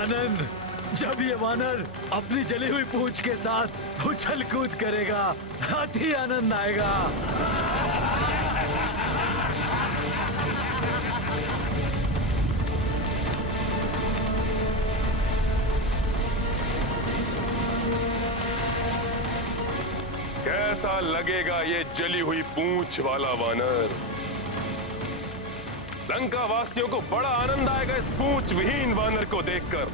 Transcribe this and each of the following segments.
आनंद, जब ये वानर अपनी जली हुई पूंछ के साथ उछल कूद करेगा, अति आनंद आएगा। कैसा लगेगा ये जली हुई पूंछ वाला वानर? लंका वासियों को बड़ा आनंद आएगा इस पूंछ विहीन वानर को देखकर।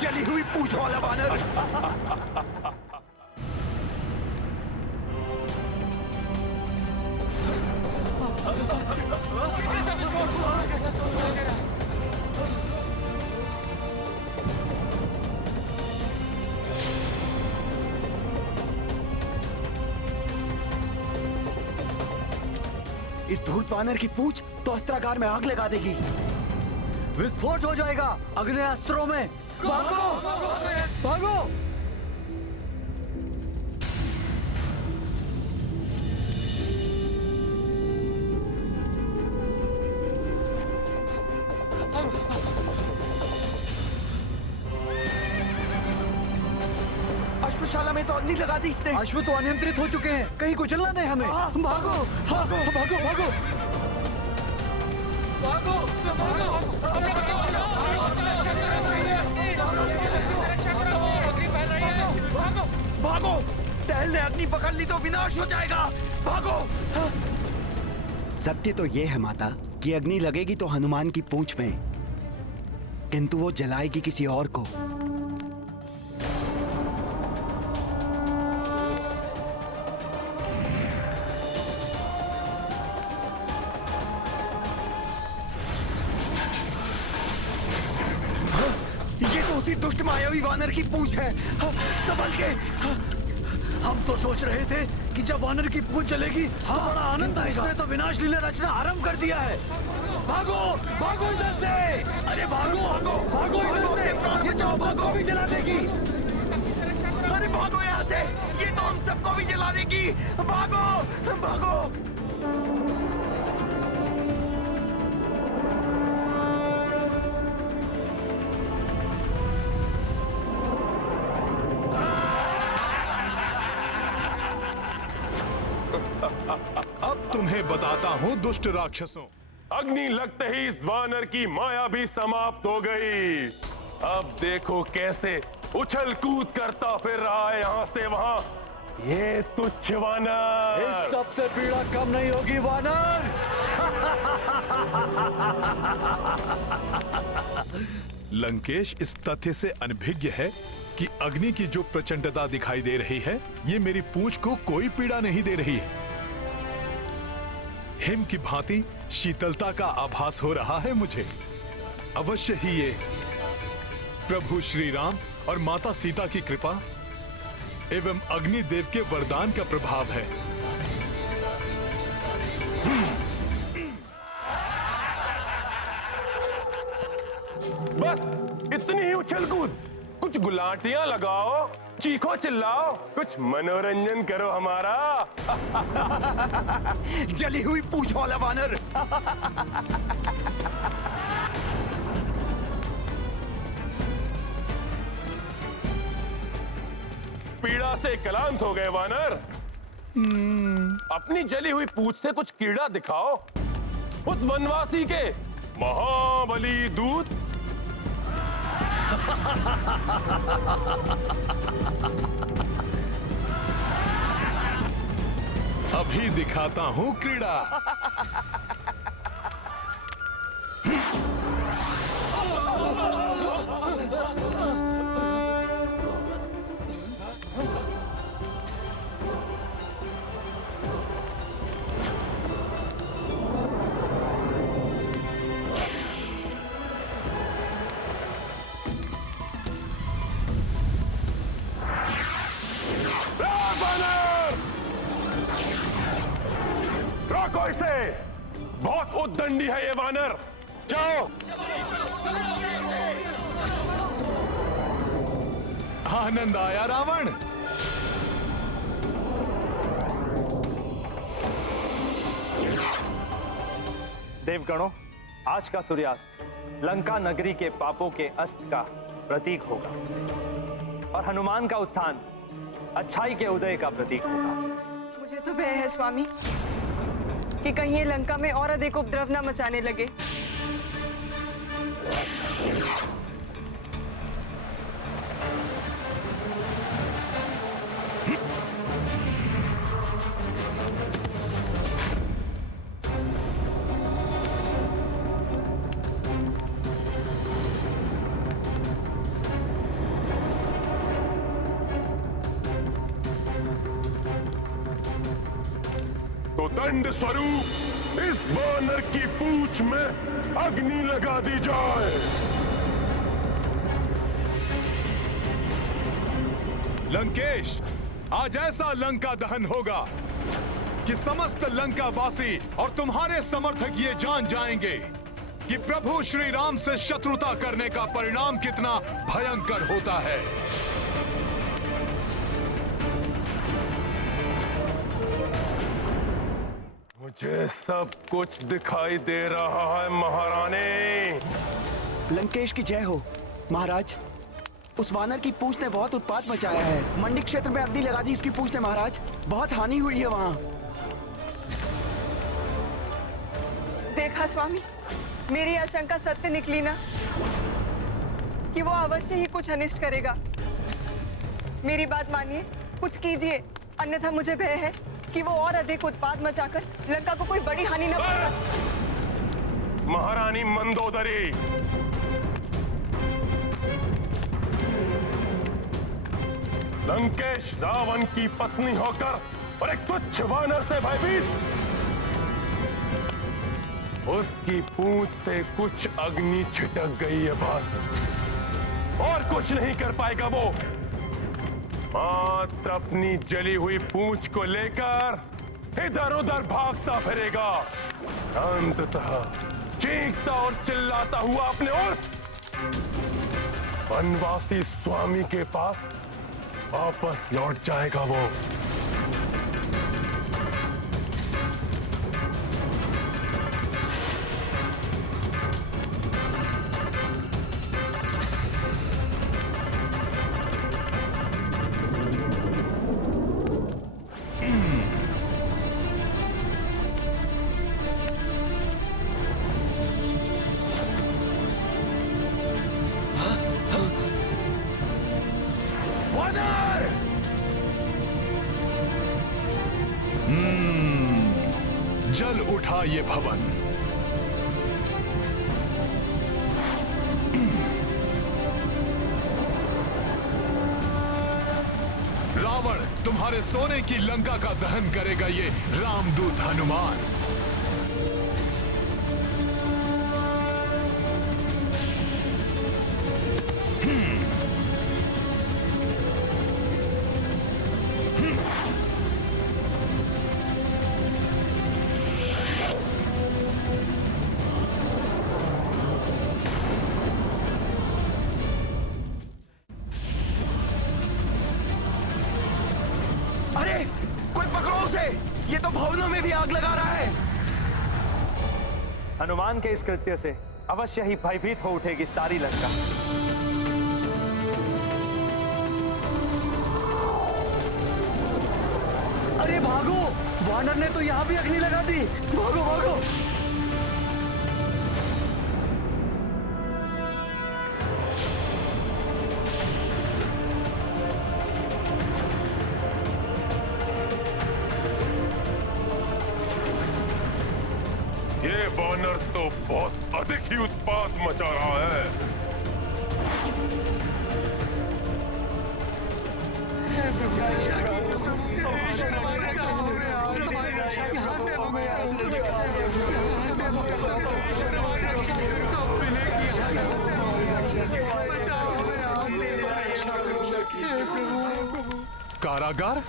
जली हुई पूंछ वाला वानर। इस धूर्त वानर की पूंछ तो अस्त्रागार में आग लगा देगी। विस्फोट हो जाएगा अग्नेयास्त्रों में। भागो, भागो। अश्वशाला में तो अग्नि लगा दी इसने। अश्व तो अनियंत्रित हो चुके हैं, कहीं कुचल ना दे हमें। भागो, भागो, भागो, भागो, भागो, भागो, भागो। टहल ने अग्नि पकड़ ली तो विनाश हो जाएगा। भागो। सत्य तो ये है माता कि अग्नि लगेगी तो हनुमान की पूंछ में, किंतु वो जलाएगी किसी और को। उसी दुष्ट मायावी वानर की पूंछ है। संभल के। हम तो सोच रहे थे कि जब वानर की पूंछ चलेगी तो बड़ा आनंद आएगा। इसने तो विनाश लीला रचना आरंभ कर दिया है। भागो, भागो इधर से। अरे भागो, भागो, भागो इधर से। प्राण बचाओ, भागो। भी जला देगी। अरे भागो यहाँ से, ये तो हम सबको भी जला देगी। भागो, भागो। अब तुम्हें बताता हूँ दुष्ट राक्षसों। अग्नि लगते ही इस वानर की माया भी समाप्त हो गई। अब देखो कैसे उछल कूद करता फिर रहा है यहाँ से वहां ये तुच्छ वानर। इस सबसे पीड़ा कम नहीं होगी वानर। लंकेश इस तथ्य से अनभिज्ञ है कि अग्नि की जो प्रचंडता दिखाई दे रही है, ये मेरी पूंछ को कोई पीड़ा नहीं दे रही है। हिम की भांति शीतलता का आभास हो रहा है मुझे। अवश्य ही ये प्रभु श्री राम और माता सीता की कृपा एवं अग्निदेव के वरदान का प्रभाव है। बस इतनी ही उछल कूद, कुछ गुलाटियां लगाओ, चीखो चिल्लाओ, कुछ मनोरंजन करो हमारा। जली हुई पूंछ वाला वानर। पीड़ा से क्लांत हो गए वानर। अपनी जली हुई पूंछ से कुछ कीड़ा दिखाओ उस वनवासी के महाबली दूत। अभी दिखाता हूं क्रीड़ा। रोको इसे, बहुत उद्दंडी है ये वानर। जाओ। आनंद आया रावण? देवगणों, आज का सूर्यास्त लंका नगरी के पापों के अस्त का प्रतीक होगा और हनुमान का उत्थान अच्छाई के उदय का प्रतीक होगा। मुझे तो भय है स्वामी कि कहीं ये लंका में और अधिक उपद्रव न मचाने लगे। तो दंड स्वरूप इस वानर की पूंछ में अग्नि लगा दी जाए। लंकेश, आज ऐसा लंका दहन होगा कि समस्त लंका वासी और तुम्हारे समर्थक ये जान जाएंगे कि प्रभु श्री राम से शत्रुता करने का परिणाम कितना भयंकर होता है। मुझे सब कुछ दिखाई दे रहा है महारानी। लंकेश की जय हो महाराज। उस वानर की पूंछ ने बहुत उत्पात मचाया है। मंडी क्षेत्र में अग्नि लगा दी उसकी पूंछ ने महाराज। बहुत हानि हुई है वहां। देखा स्वामी, मेरी आशंका सत्य निकली ना कि वो अवश्य ही कुछ अनिष्ट करेगा। मेरी बात मानिए, कुछ कीजिए, अन्यथा मुझे भय है कि वो और अधिक उत्पात मचाकर लंका को कोई बड़ी हानि न पहुंचाए। महारानी मंदोदरी, लंकेश रावण की पत्नी होकर और एक तुच्छ वानर से भयभीत, उसकी पूंछ से कुछ अग्नि छिटक गई है बस, और कुछ नहीं कर पाएगा वो। मात्र अपनी जली हुई पूंछ को लेकर इधर उधर भागता फिरेगा, अंततः चीखता और चिल्लाता हुआ अपने उस वनवासी स्वामी के पास वापस लौट जाएगा वो। जल उठा ये भवन। रावण, तुम्हारे सोने की लंका का दहन करेगा ये रामदूत हनुमान। अरे कोई पकड़ो उसे, ये तो भवनों में भी आग लगा रहा है। हनुमान के इस कृत्य से अवश्य ही भयभीत हो उठेगी सारी लंका। अरे भागो, वानर ने तो यहाँ भी अग्नि लगा दी। भागो भागो। ये वानर तो बहुत अधिक ही उत्पात मचा रहा है। कारागार?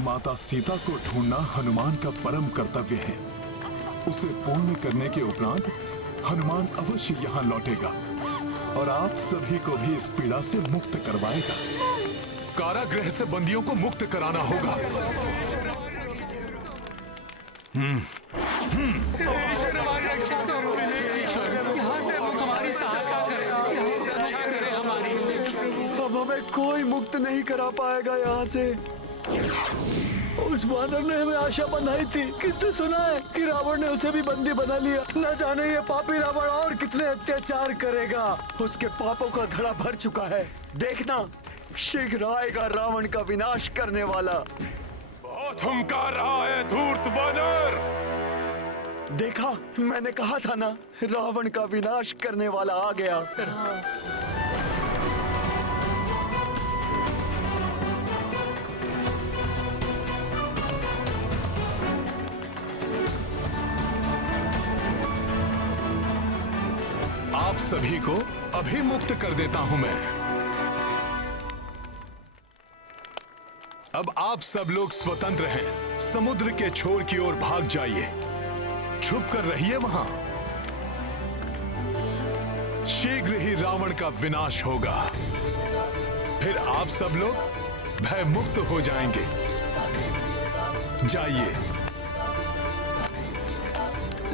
माता सीता को ढूंढना हनुमान का परम कर्तव्य है। उसे पूर्ण करने के उपरांत हनुमान अवश्य यहाँ लौटेगा। और आप सभी को भी इस पीड़ा से मुक्त करवाएगा। कारागृह से बंदियों को मुक्त कराना होगा। अब हमें कोई मुक्त नहीं करा पाएगा यहाँ से। उस वानर ने हमें आशा बंधाई थी, किंतु सुना है कि रावण ने उसे भी बंदी बना लिया। न जाने ये पापी रावण और कितने अत्याचार करेगा। उसके पापों का घड़ा भर चुका है। देखना, शीघ्र आएगा रावण का विनाश करने वाला। बहुत हुंकार रहा है धूर्त वानर। देखा, मैंने कहा था ना, रावण का विनाश करने वाला आ गया। आप सभी को अभी मुक्त कर देता हूं मैं। अब आप सब लोग स्वतंत्र हैं। समुद्र के छोर की ओर भाग जाइए, छुप कर रहिए वहां। शीघ्र ही रावण का विनाश होगा, फिर आप सब लोग भय मुक्त हो जाएंगे। जाइए।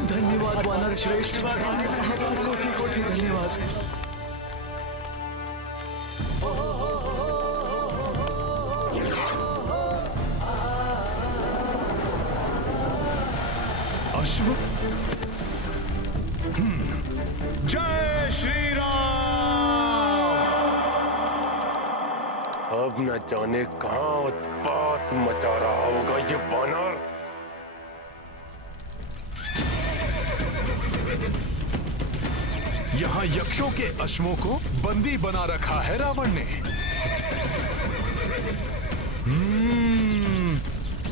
धन्यवाद वानर श्रेष्ठ, कोटि कोटि धन्यवाद। अश्व। जय श्री राम। अब न जाने कहां उत्पात मचा रहा होगा ये वानर। यहां यक्षों के अश्वों को बंदी बना रखा है रावण ने।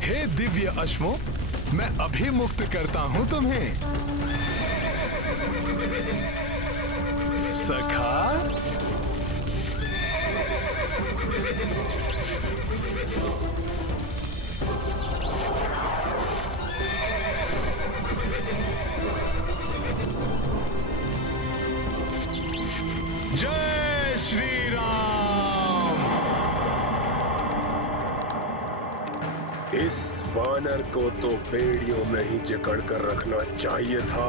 हे दिव्य अश्वों, मैं अभी मुक्त करता हूं तुम्हें। सखा, जय श्री राम। इस वानर को तो बेड़ियों में ही जकड़ कर रखना चाहिए था।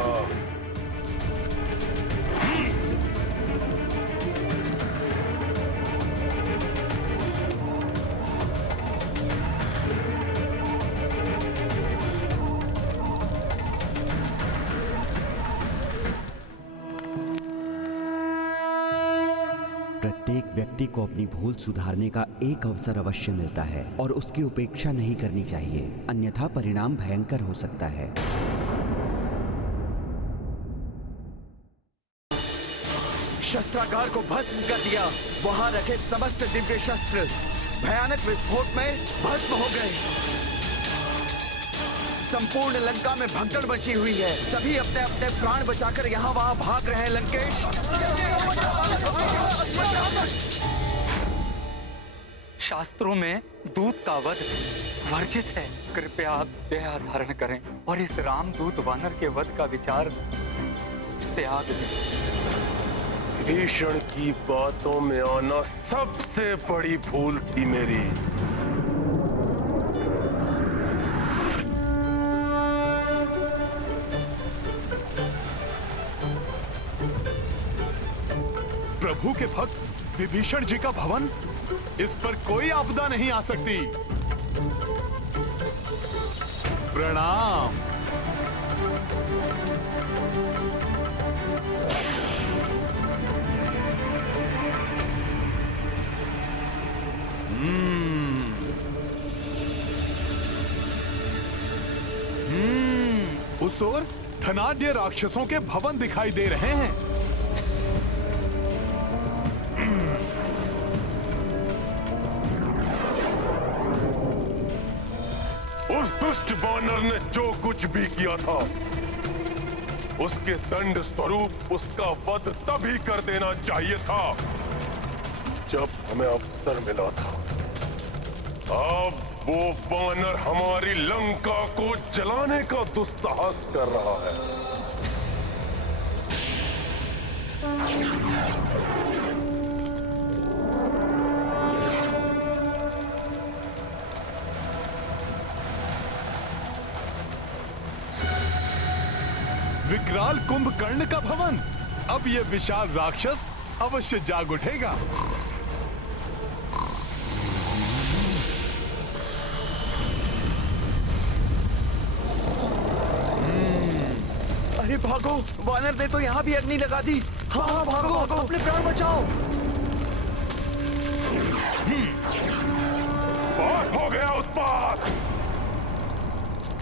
प्रत्येक व्यक्ति को अपनी भूल सुधारने का एक अवसर अवश्य मिलता है और उसकी उपेक्षा नहीं करनी चाहिए, अन्यथा परिणाम भयंकर हो सकता है। शस्त्रागार को भस्म कर दिया। वहां रखे समस्त दिव्य शस्त्र भयानक विस्फोट में भस्म हो गए। संपूर्ण लंका में भगदड़ मची हुई है। सभी अपने अपने प्राण बचाकर यहाँ वहाँ भाग रहे हैं। लंकेश, शास्त्रों में दूत का वध वर्जित है। कृपया आप दया धारण करें और इस रामदूत वानर के वध का विचार त्याग दें। भीषण की बातों में आना सबसे बड़ी भूल थी मेरी। प्रभु के भक्त विभीषण जी का भवन, इस पर कोई आपदा नहीं आ सकती। प्रणाम। उस ओर धनाढ्य राक्षसों के भवन दिखाई दे रहे हैं। उस दुष्ट वानर ने जो कुछ भी किया था, उसके दंड स्वरूप उसका वध तभी कर देना चाहिए था जब हमें अवसर मिला था। अब वो वानर हमारी लंका को जलाने का दुस्साहस कर रहा है। विकराल कुंभकर्ण का भवन। अब यह विशाल राक्षस अवश्य जाग उठेगा। अरे भागो, वानर ने तो यहाँ भी अग्नि लगा दी। हाँ हाँ भागो भागो, अपने प्राण बचाओ। बहुत हो गया उत्पात।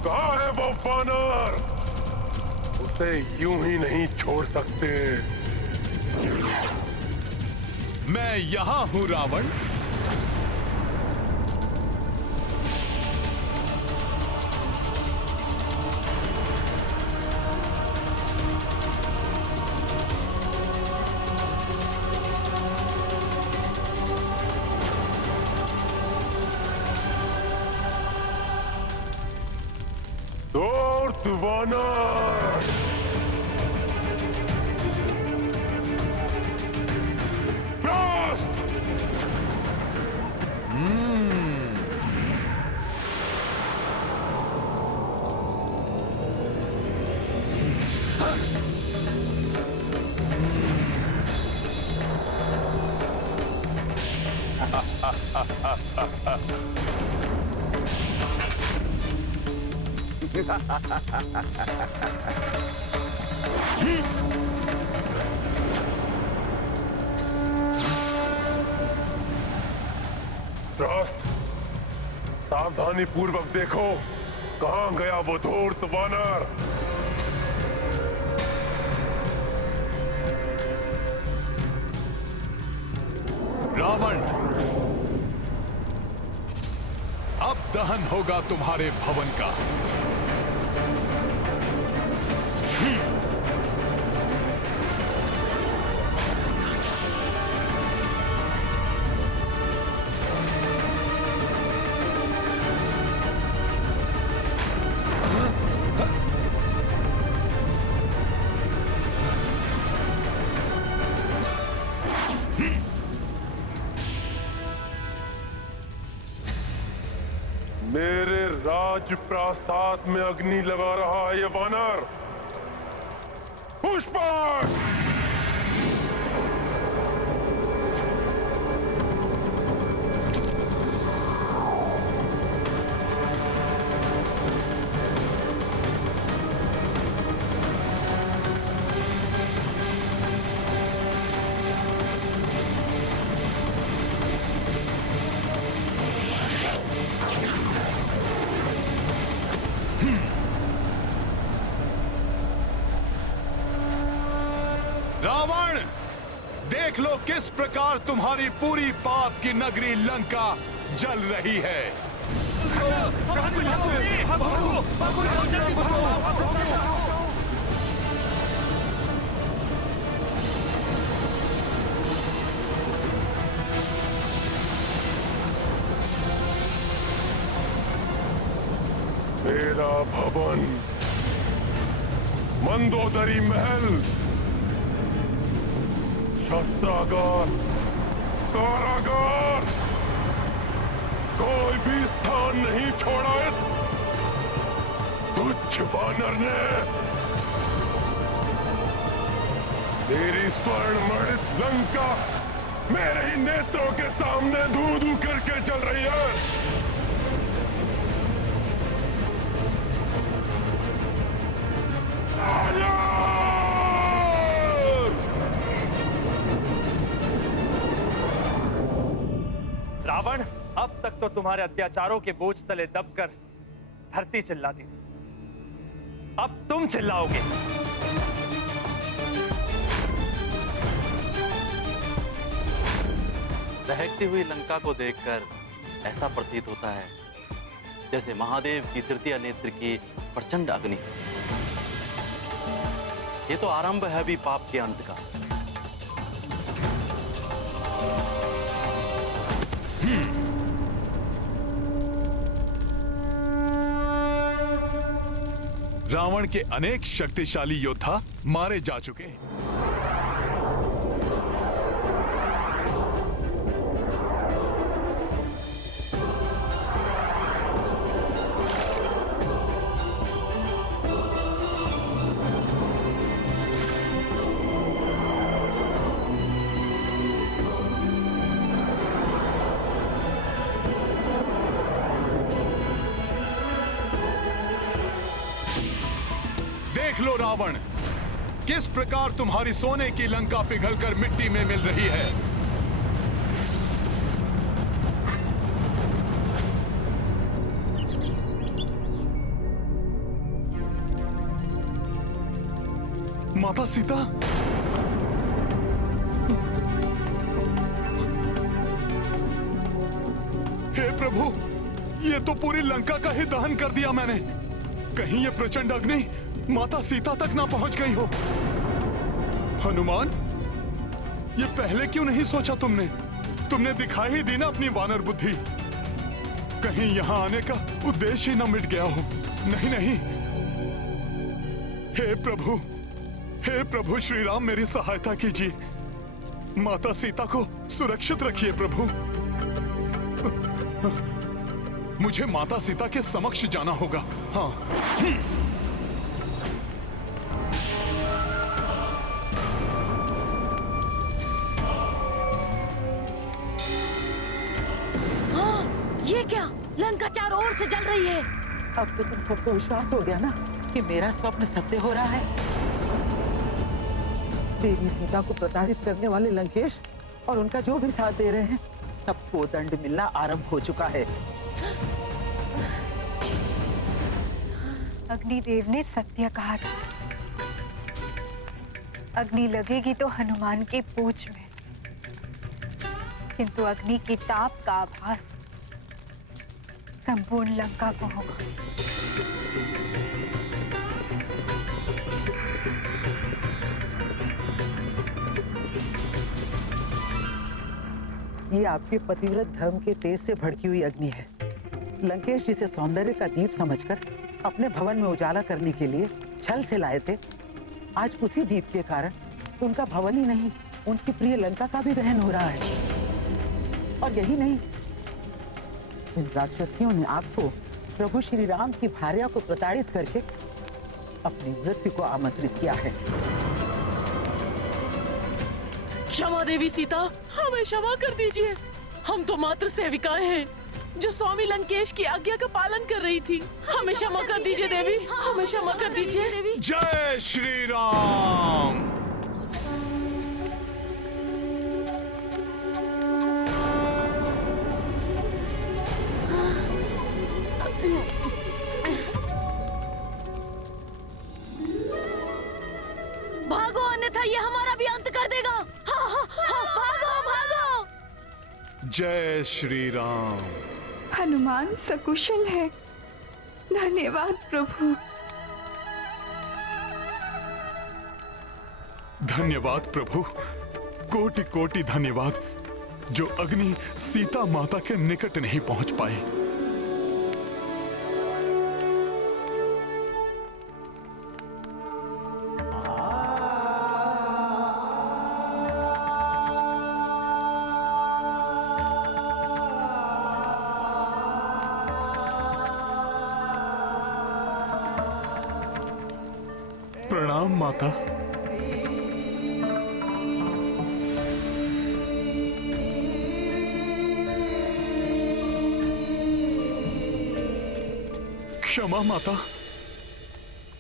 कहाँ है वो वानर? उसे यूं ही नहीं छोड़ सकते। मैं यहां हूं रावण। धूर्त वानर, त्रस्त, सावधानी पूर्वक देखो, कहां गया वो धूर्त वानर? रावण, अब दहन होगा तुम्हारे भवन का। मेरे राजप्रासाद में अग्नि लगा रहा है ये वानर। पुष्पक! रावण, देख लो किस प्रकार तुम्हारी पूरी पाप की नगरी लंका जल रही है। मेरा भवन, मंदोदरी महल, शस्त्रागार, कारागार, कोई भी स्थान नहीं छोड़ा इस तुच्छ वानर ने। मेरी स्वर्णमणित लंका मेरे ही नेत्रों के सामने धू धू करके चल रही है। रावण, अब तक तो तुम्हारे अत्याचारों के बोझ तले दबकर धरती चिल्लाती थी, अब तुम चिल्लाओगे। दहकती हुई लंका को देखकर ऐसा प्रतीत होता है जैसे महादेव की तृतीय नेत्र की प्रचंड अग्नि। ये तो आरंभ है अभी पाप के अंत का। रावण के अनेक शक्तिशाली योद्धा मारे जा चुके हैं। देख लो रावण, किस प्रकार तुम्हारी सोने की लंका पिघलकर मिट्टी में मिल रही है। माता सीता, हे प्रभु, ये तो पूरी लंका का ही दहन कर दिया मैंने। कहीं ये प्रचंड अग्नि माता सीता तक ना पहुंच गई हो। हनुमान, ये पहले क्यों नहीं सोचा तुमने? तुमने दिखाई ही दी ना अपनी वानर बुद्धि। कहीं यहां आने का उद्देश्य ही ना मिट गया हो। नहीं नहीं, हे प्रभु श्री राम, मेरी सहायता कीजिए। माता सीता को सुरक्षित रखिए प्रभु। मुझे माता सीता के समक्ष जाना होगा। हाँ। ये क्या? लंका चारों ओर से जल रही है। अब तो तुम सबको विश्वास हो गया ना कि मेरा स्वप्न सत्य हो रहा है। देवी सीता को प्रताड़ित करने वाले लंकेश और उनका जो भी साथ दे रहे हैं, सबको दंड मिलना आरंभ हो चुका है। अग्निदेव ने सत्य कहा था। अग्नि लगेगी तो हनुमान की पूंछ में, किंतु अग्नि की ताप का आभास संपूर्ण लंका को होगा। ये आपके पतिव्रत धर्म के तेज से भड़की हुई अग्नि है। लंकेश जिसे सौंदर्य का दीप समझकर अपने भवन में उजाला करने के लिए छल से लाए थे, आज उसी दीप के कारण उनका भवन ही नहीं, उनकी प्रिय लंका का भी दहन हो रहा है। और यही नहीं, इन राक्षसियों ने आपको प्रभु श्री राम की भार्या को प्रताड़ित करके अपनी मृत्यु को आमंत्रित किया है। क्षमा देवी सीता, हमें क्षमा कर दीजिए। हम तो मात्र सेविकाएं हैं जो स्वामी लंकेश की आज्ञा का पालन कर रही थी। हमें क्षमा कर दीजिए देवी, हमें क्षमा कर दीजिए। जय श्री राम। भागो, अन्यथा ये हमारा भी अंत कर देगा। भागो भागो। जय श्री राम। हनुमान सकुशल है। धन्यवाद प्रभु। धन्यवाद प्रभु, कोटि कोटि धन्यवाद, जो अग्नि सीता माता के निकट नहीं पहुंच पाई। प्रणाम माता। क्षमा माता,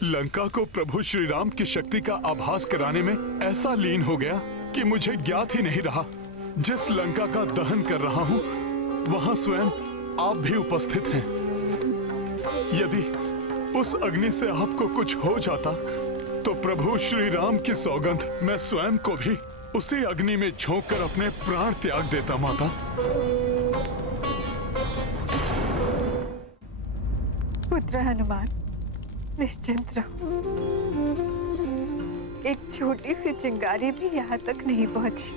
लंका को प्रभु श्री राम की शक्ति का आभास कराने में ऐसा लीन हो गया कि मुझे ज्ञात ही नहीं रहा। जिस लंका का दहन कर रहा हूं, वहां स्वयं आप भी उपस्थित हैं। यदि उस अग्नि से आपको कुछ हो जाता तो प्रभु श्री राम की सौगंध, मैं स्वयं को भी उसी अग्नि में झोंककर अपने प्राण त्याग देता माता। पुत्र हनुमान, निश्चिंत रहो। एक छोटी सी चिंगारी भी यहाँ तक नहीं पहुंची।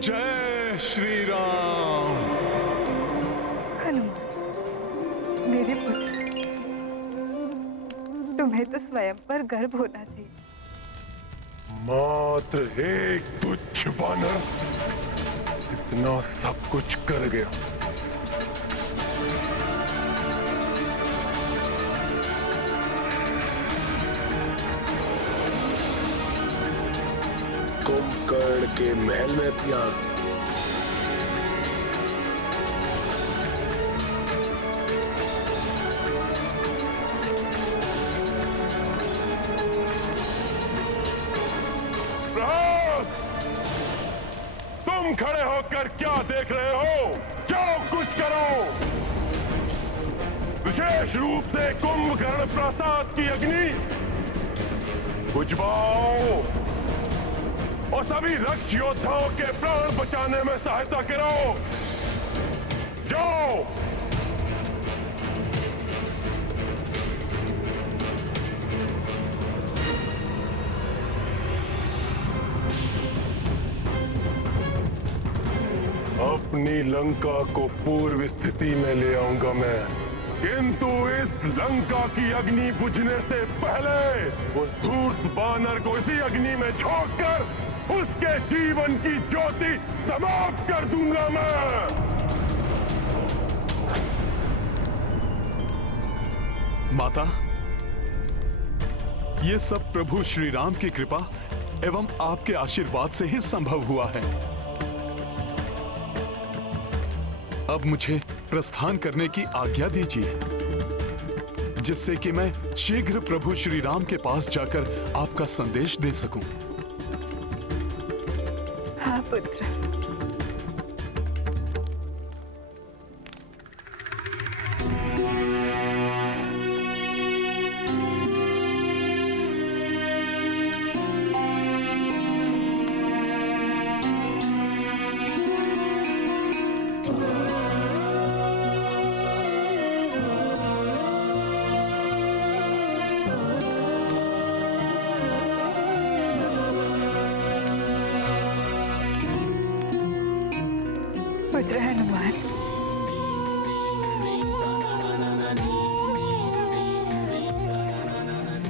जय श्री राम। हनुमान, मेरे पुत्र, तुम्हें तो स्वयं पर गर्व होना चाहिए। मात्र एक तुच्छ वानर इतना सब कुछ कर गया। कुंभकर्ण के महल में भी आग, होकर क्या देख रहे हो? जाओ कुछ करो। विशेष रूप से कुंभकर्ण प्रसाद की अग्नि बुझवाओ और सभी रक्ष योद्धाओं के प्राण बचाने में सहायता करो। जाओ। अपनी लंका को पूर्व स्थिति में ले आऊंगा मैं, किंतु इस लंका की अग्नि बुझने से पहले उस धूर्त वानर को इसी अग्नि में झोंककर उसके जीवन की ज्योति समाप्त कर दूंगा मैं। माता, ये सब प्रभु श्री राम की कृपा एवं आपके आशीर्वाद से ही संभव हुआ है। अब मुझे प्रस्थान करने की आज्ञा दीजिए, जिससे कि मैं शीघ्र प्रभु श्री राम के पास जाकर आपका संदेश दे सकूं। हाँ पुत्र। पुत्र हनुमान,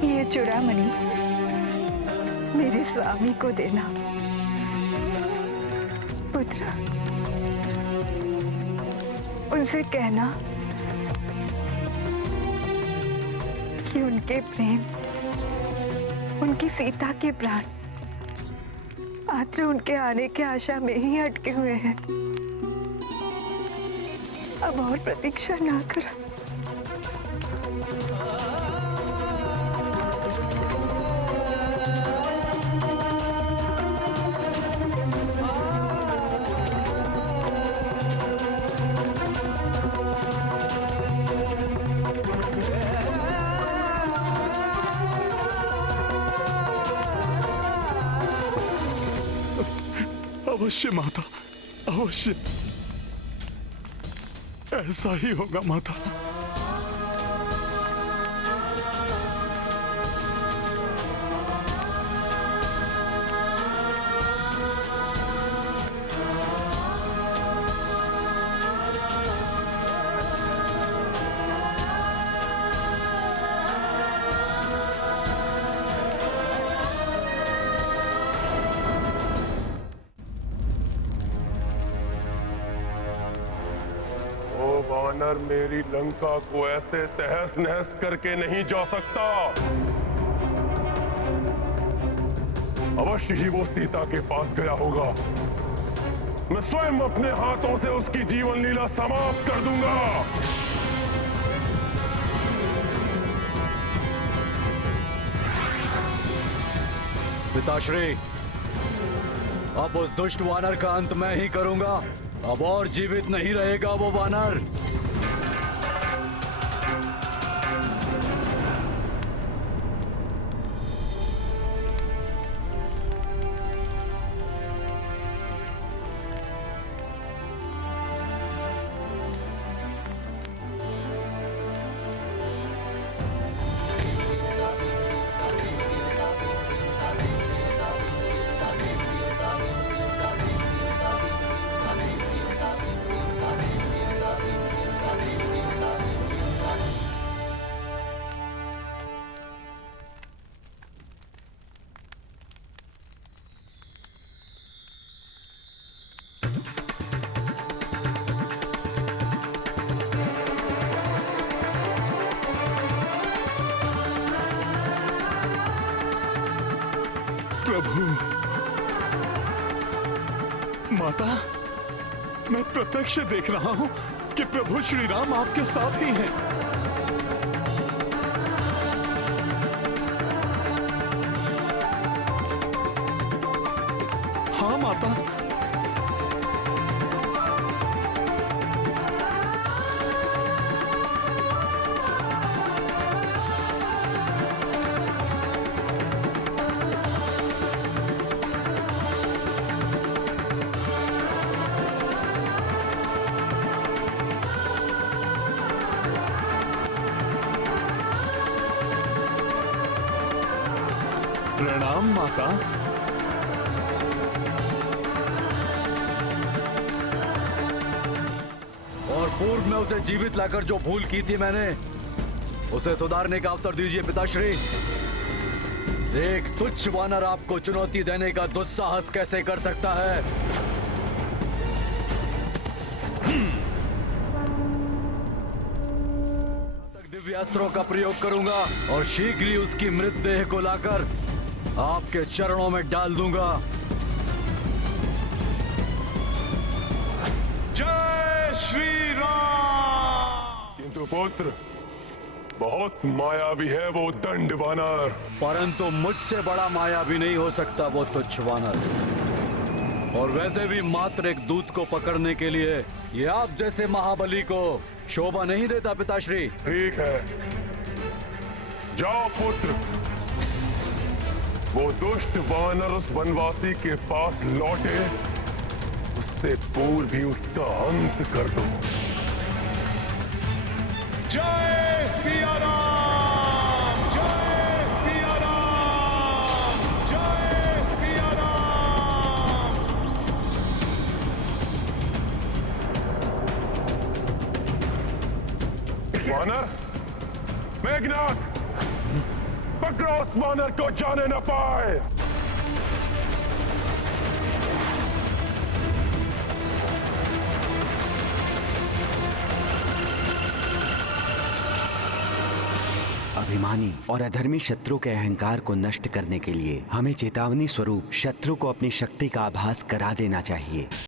ये चूड़ामणि मेरे स्वामी को देना। पुत्र, उनसे कहना कि उनके प्रेम, उनकी सीता के प्राण मात्र उनके आने के आशा में ही अटके हुए हैं। अब और प्रतीक्षा ना कर। अवश्य माता, अवश्य ऐसा ही होगा माता। वानर मेरी लंका को ऐसे तहस नहस करके नहीं जा सकता। अवश्य ही वो सीता के पास गया होगा। मैं स्वयं अपने हाथों से उसकी जीवन लीला समाप्त कर दूंगा। पिताश्री, अब उस दुष्ट वानर का अंत मैं ही करूंगा। अब और जीवित नहीं रहेगा वो वानर। प्रभु, माता, मैं प्रत्यक्ष देख रहा हूं कि प्रभु श्री राम आपके साथ ही हैं। हाँ माता, माता। और पूर्व में उसे जीवित लाकर जो भूल की थी मैंने, उसे सुधारने का अवसर दीजिए पिताश्री। एक तुच्छ वानर आपको चुनौती देने का दुस्साहस कैसे कर सकता है? दिव्यास्त्रों का प्रयोग करूंगा और शीघ्र ही उसकी मृतदेह को लाकर आपके चरणों में डाल दूंगा। जय श्री राम। किंतु पुत्र, बहुत मायावी है वो दंड वानर। परंतु मुझसे बड़ा मायावी नहीं हो सकता वो तुच्छ वानर। और वैसे भी मात्र एक दूत को पकड़ने के लिए ये आप जैसे महाबली को शोभा नहीं देता पिताश्री। ठीक है, जाओ पुत्र, वो दुष्ट वानर उस वनवासी के पास लौटे, उससे पूर्व भी उसका अंत कर दो। जय सिया राम, जय सिया राम, जय सिया राम। वानर, मेघनाथ, पकड़ो उस वानर को, जाने न पाए। अभिमानी और अधर्मी शत्रु के अहंकार को नष्ट करने के लिए हमें चेतावनी स्वरूप शत्रु को अपनी शक्ति का आभास करा देना चाहिए।